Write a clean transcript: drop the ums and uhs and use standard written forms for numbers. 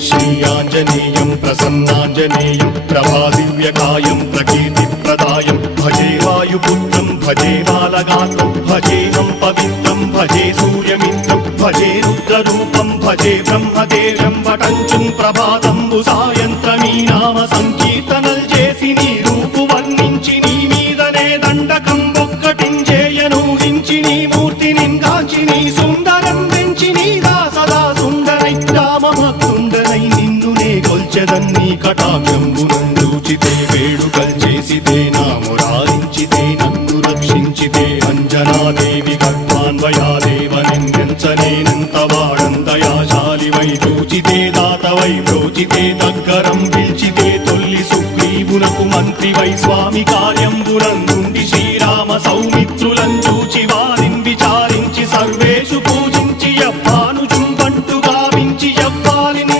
श्रीयाञ्जनेयं प्रसन्नाञ्जनेयं प्रभादिव्यकायं प्रकीर्तिप्रदायं भजे वायुपुत्रं भजे बालगात्रं भजेऽहं पवित्रं भजे सूर्यमित्रं भजे रुद्ररूपं भजे ब्रह्मदेव्यं वटञ्चुं ప్రభాతంబు సాయంత్రమీ నామ సంకీర్తనల్ చేసి నీ రూపు వర్ణించి నీ మీదనే దండకం ఒక్కటించేయను హించి నీ మూర్తిని గాంచి నీ సుందరం పెంచి నీ దాసదా సుందరై రామభక్తుండనై నిన్నునే కొల్చెదన్నీ కటాక్షంబునందూచితే వేడుకల్ చేసితే నా మురారించితే నన్ను రక్షించితే అంజనాదేవి గర్భాన్వయాదేవ నిన్నెంచనేనంత వాడంతయాశాలివై చూచితే దాతవై బ్రోచితే దగ్గరం పిలిచితే తొల్లి సుగ్రీవునకు మంత్రివై స్వామి